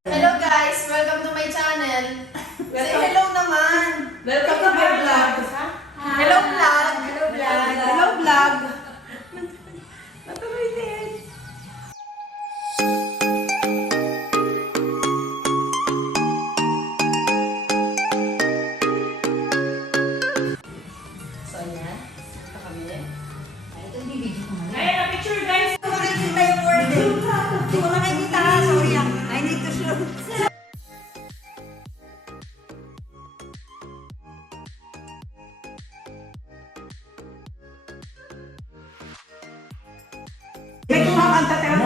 Hello guys! Welcome to my channel! Say hello naman! Welcome to my vlog! Hello vlog! Hello vlog! Hello vlog! Natuloy din! So ayan, ito kami. Ito yung bibigyan ko ngayon. Ayan, picture guys! Hindi ko makikita yung word eh. Hindi ko makikita ha. Sorry ah. I need to show. May kumakanta tayo.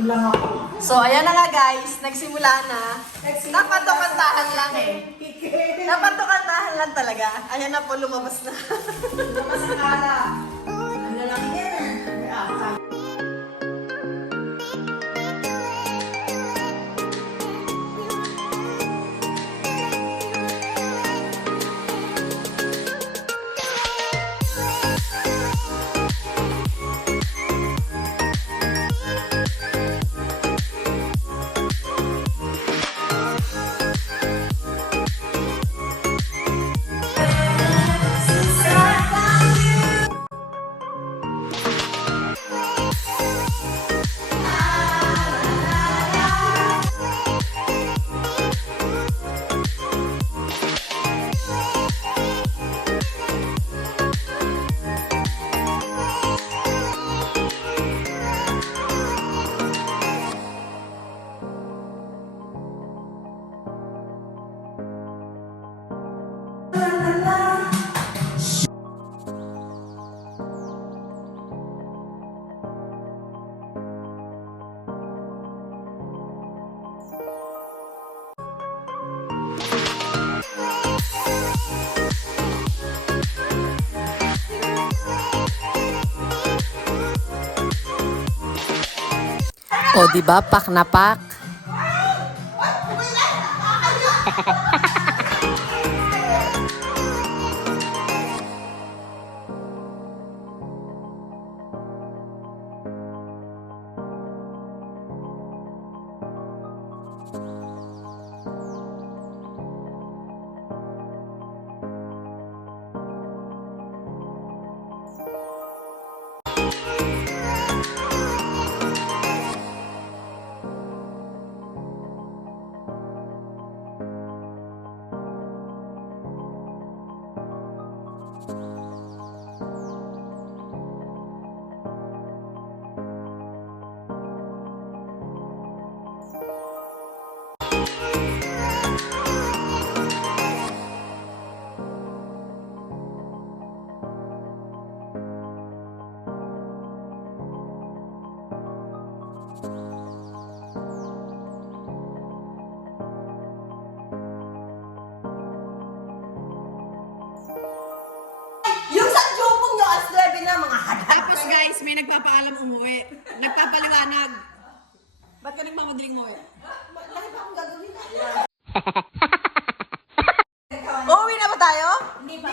Lang ako. So ayan na nga guys, nagsimula na. Dapat to kantahan lang eh. Dapat to kantahan lang talaga. Ayan na po, lumabas na. Masakala. Ang lalaki yan ah. O diba, pak na pak. Yung sa jupong nyo, as 9 na mga hagal. Tapos guys, may nagpapaalam umuwi. Nagpapaliwanag. Ba't ka nagmamadaling umuwi? Laki pa akong gagawin na. Uuwi na ba tayo? Hindi pa.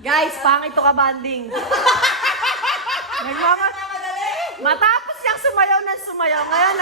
Guys, pangit to ka banding. Matapos siyang sumayaw ng sumayaw. Ngayon